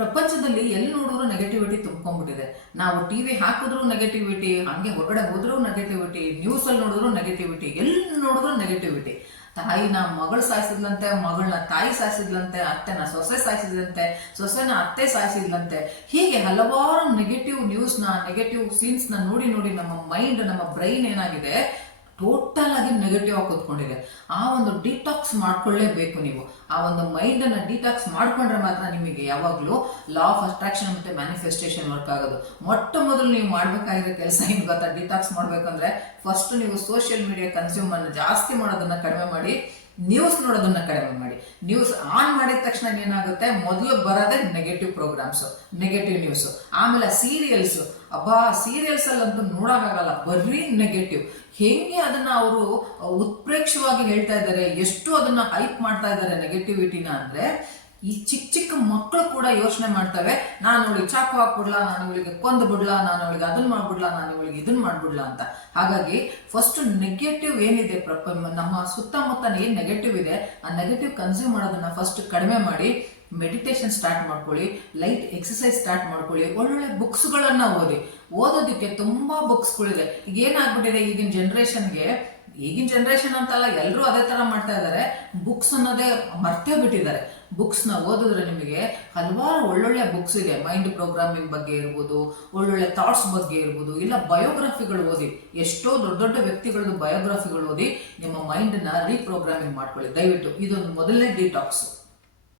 ಪ್ರಪಂಚದಲ್ಲಿ ಎಲ್ಲಿ ನೋಡಿದ್ರು ನೆಗೆಟಿವಿಟಿ ತುಂಬ್ಕೊಂಡ್ಬಿಟ್ಟಿದೆ. ನಾವು ಟಿವಿ ಹಾಕಿದ್ರು ನೆಗೆಟಿವಿಟಿ, ಹಂಗೆ ಹೊರಗಡೆ ಹೋದ್ರೂ ನೆಗೆಟಿವಿಟಿ, ನ್ಯೂಸ್ ಅಲ್ಲಿ ನೋಡಿದ್ರು ನೆಗೆಟಿವಿಟಿ, ಎಲ್ಲಿ ನೋಡಿದ್ರು ನೆಗೆಟಿವಿಟಿ. ತಾಯಿನ ಮಗಳು ಸಾಯಿಸಿದ್ಲಂತೆ, ಮಗಳನ್ನ ತಾಯಿ ಸಾಯಿಸಿದ್ಲಂತೆ, ಅತ್ತೆನ ಸೊಸೆ ಸಾಯಿಸಿದ್ಲಂತೆ, ಸೊಸೆನ ಅತ್ತೆ ಸಾಯಿಸಿದ್ಲಂತೆ. ಹೀಗೆ ಹಲವಾರು ನೆಗೆಟಿವ್ ನ್ಯೂಸ್ನ, ನೆಗೆಟಿವ್ ಸೀನ್ಸ್ನ ನೋಡಿ ನೋಡಿ ನಮ್ಮ ಮೈಂಡ್, ನಮ್ಮ ಬ್ರೈನ್ ಏನಾಗಿದೆ, ಟೋಟಲ್ ಆಗಿ ನೆಗೆಟಿವ್ ಆಗಿ ಕೂತ್ಕೊಂಡಿದೆ. ಆ ಒಂದು ಡಿಟಾಕ್ಸ್ ಮಾಡ್ಕೊಳ್ಳೇಬೇಕು ನೀವು. ಆ ಒಂದು ಮೈಂಡ್ ಅನ್ನ ಡಿಟಾಕ್ಸ್ ಮಾಡ್ಕೊಂಡ್ರೆ ಮಾತ್ರ ನಿಮಗೆ ಯಾವಾಗಲೂ ಲಾ ಆಫ್ ಅಟ್ರಾಕ್ಷನ್ ಮತ್ತೆ ಮ್ಯಾನಿಫೆಸ್ಟೇಷನ್ ವರ್ಕ್ ಆಗೋದು. ಮೊಟ್ಟ ಮೊದಲು ನೀವು ಮಾಡ್ಬೇಕಾಗಿರೋ ಕೆಲಸ ಏನ್ ಗೊತ್ತಾ? ಡಿಟಾಕ್ಸ್ ಮಾಡ್ಬೇಕಂದ್ರೆ ಫಸ್ಟ್ ನೀವು ಸೋಷಿಯಲ್ ಮೀಡಿಯಾ ಕನ್ಸ್ಯೂಮ್ ಅನ್ನು ಜಾಸ್ತಿ ಮಾಡೋದನ್ನ ಕಡಿಮೆ ಮಾಡಿ, ನ್ಯೂಸ್ ನೋಡೋದನ್ನ ಕಡಿಮೆ ಮಾಡಿ. ನ್ಯೂಸ್ ಆನ್ ಮಾಡಿದ ತಕ್ಷಣ ಏನಾಗುತ್ತೆ, ಮೊದಲು ಬರೋದೇ ನೆಗೆಟಿವ್ ಪ್ರೋಗ್ರಾಮ್ಸ್, ನೆಗೆಟಿವ್ ನ್ಯೂಸ್. ಆಮೇಲೆ ಸೀರಿಯಲ್ಸ್, ಸೀರಿಯಲ್ಸ್ ಅಲ್ಲಂತೂ ನೋಡೋಕ್ಕಾಗಲ್ಲ, ಬರೀ ನೆಗೆಟಿವ್. ಹೆಂಗೆ ಅದನ್ನ ಅವರು ಉತ್ಪ್ರೇಕ್ಷವಾಗಿ ಹೇಳ್ತಾ ಇದ್ದಾರೆ, ಎಷ್ಟು ಅದನ್ನ ಹೈಪ್ ಮಾಡ್ತಾ ಇದ್ದಾರೆ ನೆಗೆಟಿವಿಟಿನ ಅಂದ್ರೆ, ಈ ಚಿಕ್ಕ ಚಿಕ್ಕ ಮಕ್ಕಳು ಕೂಡ ಯೋಚನೆ ಮಾಡ್ತವೆ, ನಾನು ಅವಳಿಗೆ ಚಾಕು ಹಾಕ್ಬಿಡ್ಲಾ, ನಾನು ಇವಳಿಗೆ ಕೊಂದು ಬಿಡ್ಲಾ, ನಾನು ಅವಳಿಗೆ ಅದನ್ನ ಮಾಡ್ಬಿಡ್ಲಾ, ನಾನು ಇವಳಿಗೆ ಇದನ್ನ ಮಾಡ್ಬಿಡ್ಲಾ ಅಂತ. ಹಾಗಾಗಿ ಫಸ್ಟ್ ನೆಗೆಟಿವ್ ಏನಿದೆ, ನಮ್ಮ ಸುತ್ತಮುತ್ತ ಏನ್ ನೆಗೆಟಿವ್ ಇದೆ, ಆ ನೆಗೆಟಿವ್ ಕನ್ಸ್ಯೂಮ್ ಮಾಡೋದನ್ನ ಫಸ್ಟ್ ಕಡಿಮೆ ಮಾಡಿ, ಮೆಡಿಟೇಷನ್ ಸ್ಟಾರ್ಟ್ ಮಾಡ್ಕೊಳ್ಳಿ, ಲೈಟ್ ಎಕ್ಸಸೈಸ್ ಸ್ಟಾರ್ಟ್ ಮಾಡ್ಕೊಳ್ಳಿ, ಒಳ್ಳೊಳ್ಳೆ ಬುಕ್ಸ್ಗಳನ್ನ ಓದೋದಕ್ಕೆ ತುಂಬಾ ಬುಕ್ಸ್ಗಳಿದೆ. ಈಗ ಏನಾಗ್ಬಿಟ್ಟಿದೆ ಈಗಿನ ಜನರೇಷನ್ ಅಂತಲ್ಲ, ಎಲ್ಲರೂ ಅದೇ ತರ ಮಾಡ್ತಾ ಇದ್ದಾರೆ. ಬುಕ್ಸ್ ಅನ್ನೋದೇ ಮರ್ತೇ ಬಿಟ್ಟಿದ್ದಾರೆ. ಬುಕ್ಸ್ನ ಓದಿದ್ರೆ ನಿಮಗೆ ಹಲವಾರು ಒಳ್ಳೊಳ್ಳೆ ಬುಕ್ಸ್ ಇದೆ. ಮೈಂಡ್ ಪ್ರೋಗ್ರಾಮಿಂಗ್ ಬಗ್ಗೆ ಇರ್ಬೋದು, ಒಳ್ಳೊಳ್ಳೆ ಥಾಟ್ಸ್ ಬಗ್ಗೆ ಇರ್ಬೋದು, ಇಲ್ಲ ಬಯೋಗ್ರಫಿಗಳು ಓದಿ. ಎಷ್ಟೋ ದೊಡ್ಡ ದೊಡ್ಡ ವ್ಯಕ್ತಿಗಳದ್ದು ಬಯೋಗ್ರಫಿಗಳು ಓದಿ ನಿಮ್ಮ ಮೈಂಡ್ನ ರೀಪ್ರೋಗ್ರಾಮಿಂಗ್ ಮಾಡ್ಕೊಳ್ಳಿ ದಯವಿಟ್ಟು. ಇದೊಂದು ಮೊದಲನೇ ಡಿಟಾಕ್ಸ್.